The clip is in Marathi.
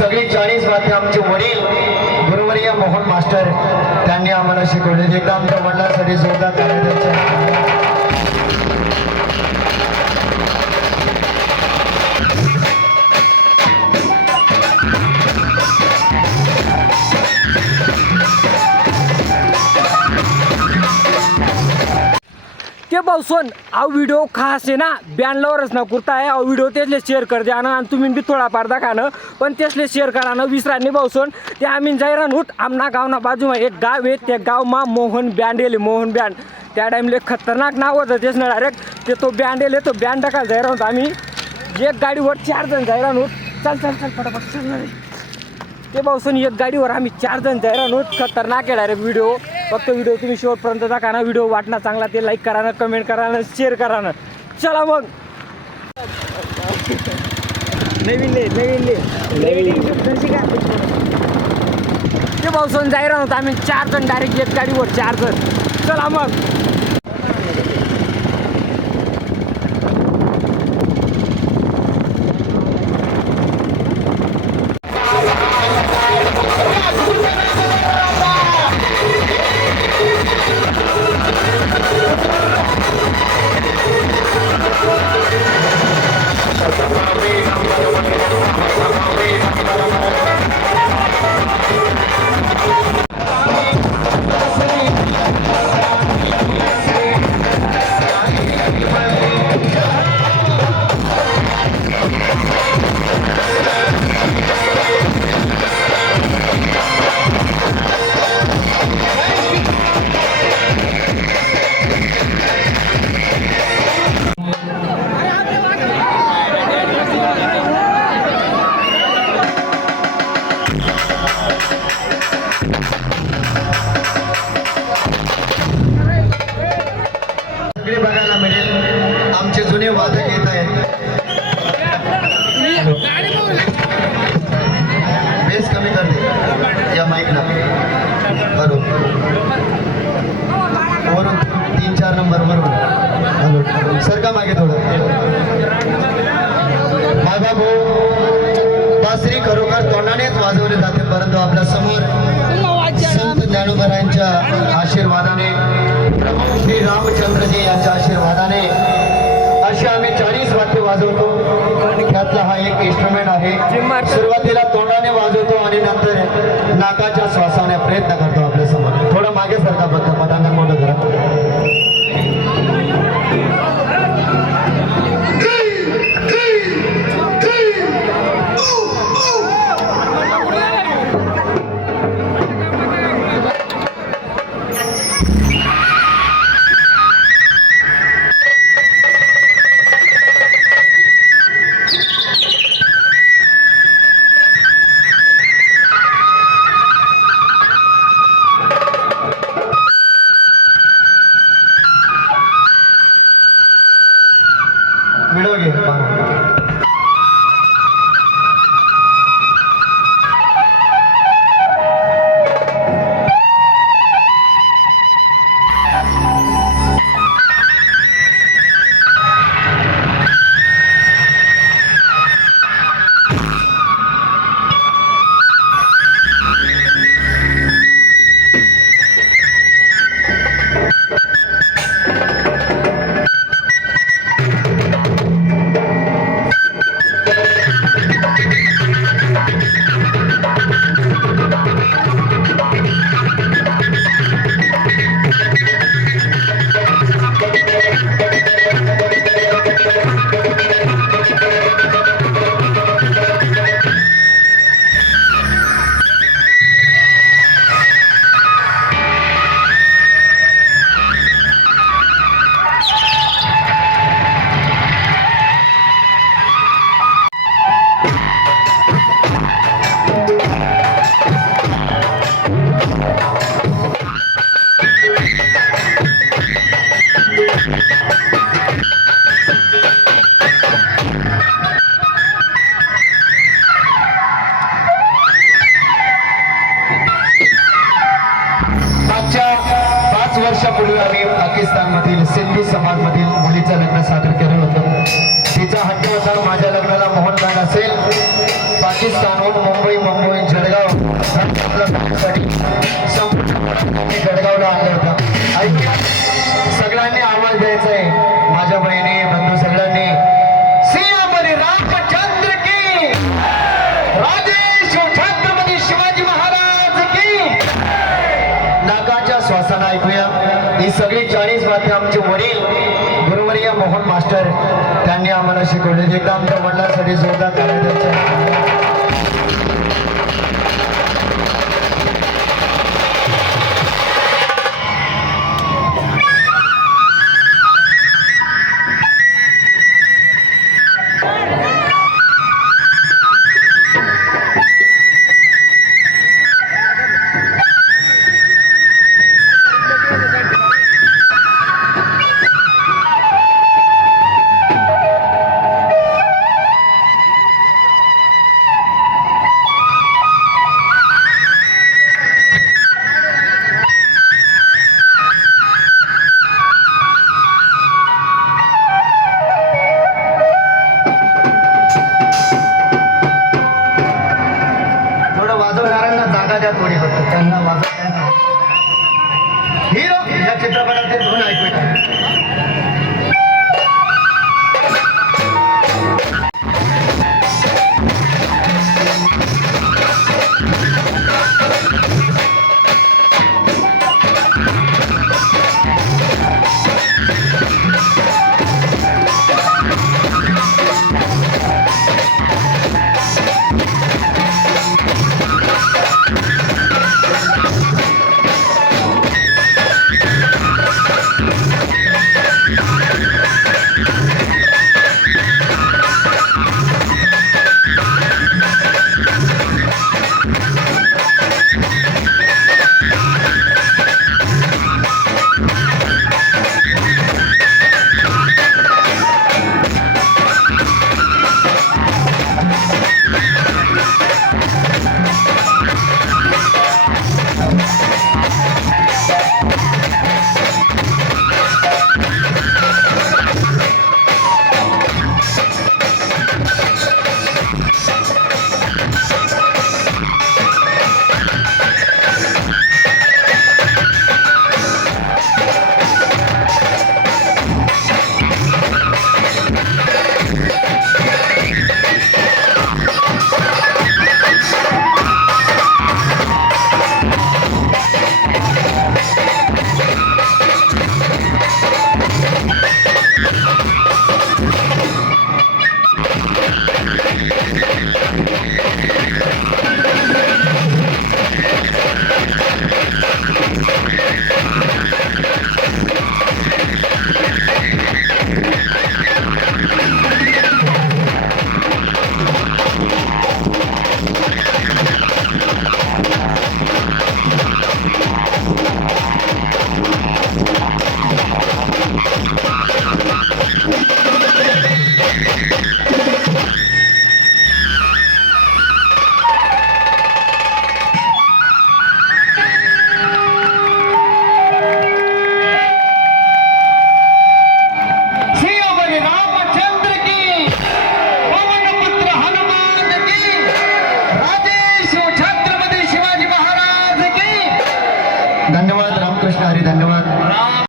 सगळी 40 वाद्य आमचे वडील गुरुवर्य मोहन मास्टर त्यांनी आम्हाला शिकवले. एकदा आमच्या वडिलांसाठी जोरदार ताली द्यायची. के भाऊ सोन आ वीडियो खास आहे ना बँडलावरच ना कुर्ता आहे. वीडियो तेचले शेअर कर द्या ना आणि तुम्ही बी थोडाफार दाखवा पण तेचले शेअर करा ना विसरांनी भाऊ सोन ते आम्ही जायरान होत आमना गावना बाजूमा एक गाव आहे त्या गावमा मोहन बँड येले मोहन बँड त्या टाइमले खतरनाक नाव होतं तेच ना डायरेक्ट ते तो बँड येले तो बँड टाकायला जायरा होत आम्ही एक गाडीवर 4 जण जायरान होत. चल चल चल फटाफट चल ना ते भाऊ सोन एक गाडीवर आम्ही 4 जण जायरान होत. खतरनाक आहे डायरेक्ट व्हिडिओ. फक्त व्हिडिओ तुम्ही शेवटपर्यंत दाखवा ना. व्हिडिओ वाटणार चांगला ते लाईक करा ना कमेंट करा ना शेअर करा ना. चला मग नवीन ते भाऊ सोन जायरा होत आम्ही 4 जण डायरेक्ट एक गाडीवर 4 जण. चला मग बघायला मिळेल आमचे जुने वादक येत आहेत. बेस कमी कर दे या माईकला बरोबर वरून 3-4 नंबर बरोबर सर का मागे थोडं माझा भाऊ बासरी खरोखर तोंडानेच वाजवले जाते परंतु आपल्या समोर संत ज्ञानोबरायांच्या आशीर्वादाने प्रभू श्री रामचंद्रजी यांच्या आशीर्वादाने असे आम्ही 40 वाद्य वाजवतो. त्यातला हा एक इन्स्ट्रुमेंट आहे. सुरुवातीला तोंडाने वाजवतो आणि नंतर नाकाच्या श्वासाने प्रयत्न करतो. आपल्या समोर थोडं मागे सरका बघा पटांगण मोठं करा. वर्षापूर्वी आम्ही पाकिस्तानमधील सिंधी समाजमधील मुलीचं लग्न सादर केलं होतं. तिचा हट्ट होता माझ्या लग्नाला मोहनबाग असेल. पाकिस्तानहून मुंबई जळगाव साठी जळगावला आणलं होतं. ऐकूया, सगळ्यांनी आवाज द्यायचा आहे. माझ्या बहिणी बंधू सगळ्यांनी सियावरी रामचंद्र की, राजेश छत्रपती शिवाजी महाराज की. नाकाच्या श्वासानं ऐकूया. ही सगळी 40 वाद्य आमचे वडील गुरुवर्य मोहन मास्टर त्यांनी आम्हाला शिकवले. एकदा आमच्या वडिलांसाठी जोरदार ताली द्यायच्या. वाजवणाऱ्यांना जागा द्या थोडी, फक्त त्यांना वाजवताना हिरो या चित्रपटाचे धून ऐकूया.